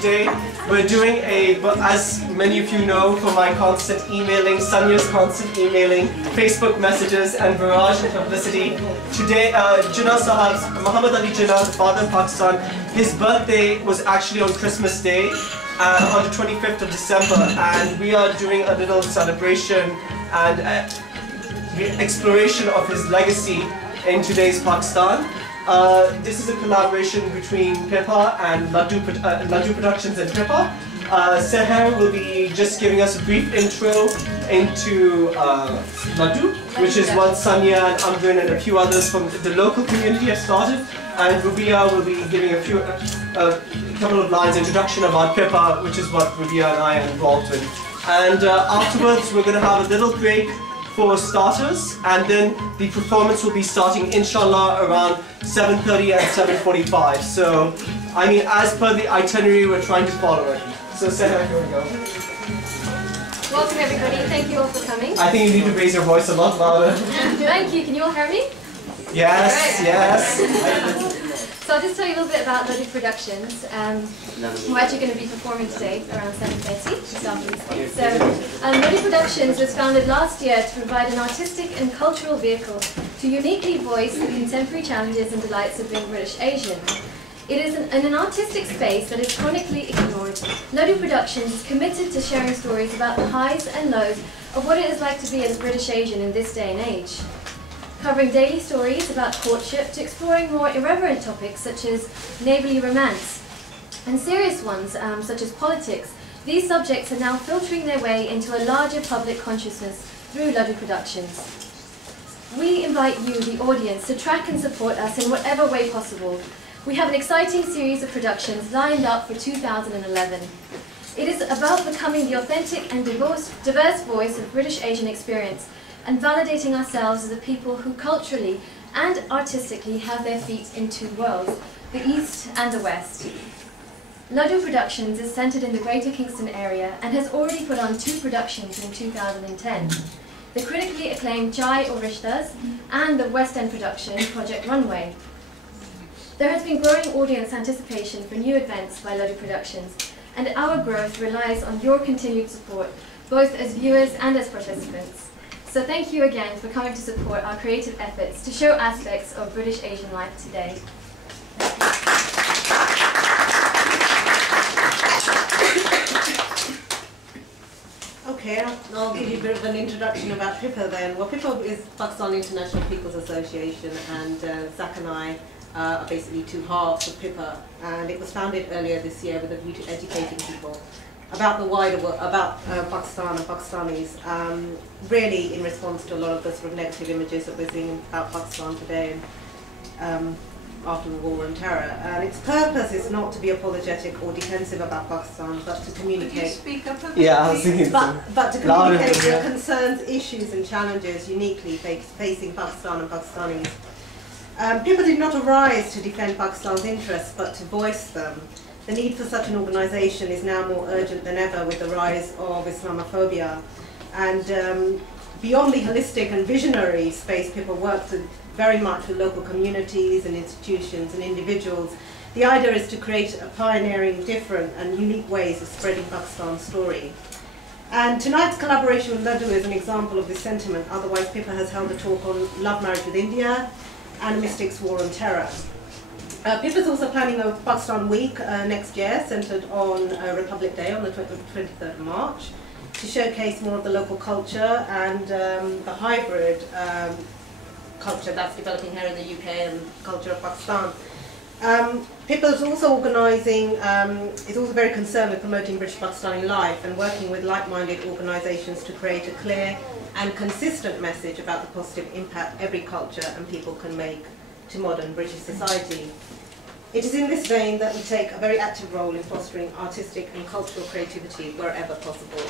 today. We're doing as many of you know from my constant emailing, Sonia's constant emailing, Facebook messages and barrage of publicity. Today, Jinnah Sahab's, Mohammad Ali Jinnah, the father of Pakistan, his birthday was actually on Christmas Day, on the 25th of December, and we are doing a little celebration and exploration of his legacy in today's Pakistan. This is a collaboration between PIPA and Ludoo Productions and PIPA. Saher will be just giving us a brief intro into Ludoo, which is what Sonia and Amrin and a few others from the local community have started. And Rubia will be giving a couple of lines introduction about PIPA, which is what Rubia and I are involved in. And afterwards, we're going to have a little break for starters, and then the performance will be starting inshallah around 7:30 and 7:45. So, I mean, as per the itinerary, we're trying to follow it. So, Sarah, here we go. Welcome everybody, thank you all for coming. I think you need to raise your voice a lot louder. Thank you, can you all hear me? Yes, right. yes. So I'll just tell you a little bit about Ludoo Productions. We're actually going to be performing today around 7:30 this afternoon. So Ludoo Productions was founded last year to provide an artistic and cultural vehicle to uniquely voice the contemporary challenges and delights of being British Asian. It is in an artistic space that is chronically ignored. Ludoo Productions is committed to sharing stories about the highs and lows of what it is like to be a British Asian in this day and age. Covering daily stories about courtship to exploring more irreverent topics such as neighbourly romance, and serious ones such as politics, these subjects are now filtering their way into a larger public consciousness through Ludoo Productions. We invite you, the audience, to track and support us in whatever way possible. We have an exciting series of productions lined up for 2011. It is about becoming the authentic and diverse voice of British Asian experience, and validating ourselves as a people who culturally and artistically have their feet in two worlds, the East and the West. Ludoo Productions is centred in the Greater Kingston area and has already put on 2 productions in 2010. The critically acclaimed Chai or Rishtas and the West End production, Project Runway. There has been growing audience anticipation for new events by Ludoo Productions, and our growth relies on your continued support, both as viewers and as participants. So thank you again for coming to support our creative efforts to show aspects of British Asian life today. Okay, I'll give you a bit of an introduction about PIPA then. Well, PIPA is Pakistan International People's Association, and Zach and I are basically 2 halves of PIPA, and it was founded earlier this year with a view to educating people about the wider world, about Pakistan and Pakistanis, really in response to a lot of the sort of negative images that we're seeing about Pakistan today and after the war and terror. And its purpose is not to be apologetic or defensive about Pakistan, but to communicate. Could you speak up a bit? Yeah, I was thinking but to communicate the concerns, issues and challenges uniquely facing Pakistan and Pakistanis. People did not arise to defend Pakistan's interests, but to voice them. The need for such an organisation is now more urgent than ever with the rise of Islamophobia. And beyond the holistic and visionary space, people work very much with local communities and institutions and individuals. The idea is to create a pioneering, different and unique ways of spreading Pakistan's story. And tonight's collaboration with Ludoo is an example of this sentiment. Otherwise, PIPA has held a talk on love marriage with India and Mystics' War on Terror. PIPA is also planning a Pakistan Week next year, centred on Republic Day on the 23rd of March, to showcase more of the local culture and the hybrid culture that's developing here in the UK and culture of Pakistan. PIPA is also organising, is also very concerned with promoting British Pakistani life and working with like-minded organisations to create a clear and consistent message about the positive impact every culture and people can make to modern British society. It is in this vein that we take a very active role in fostering artistic and cultural creativity wherever possible.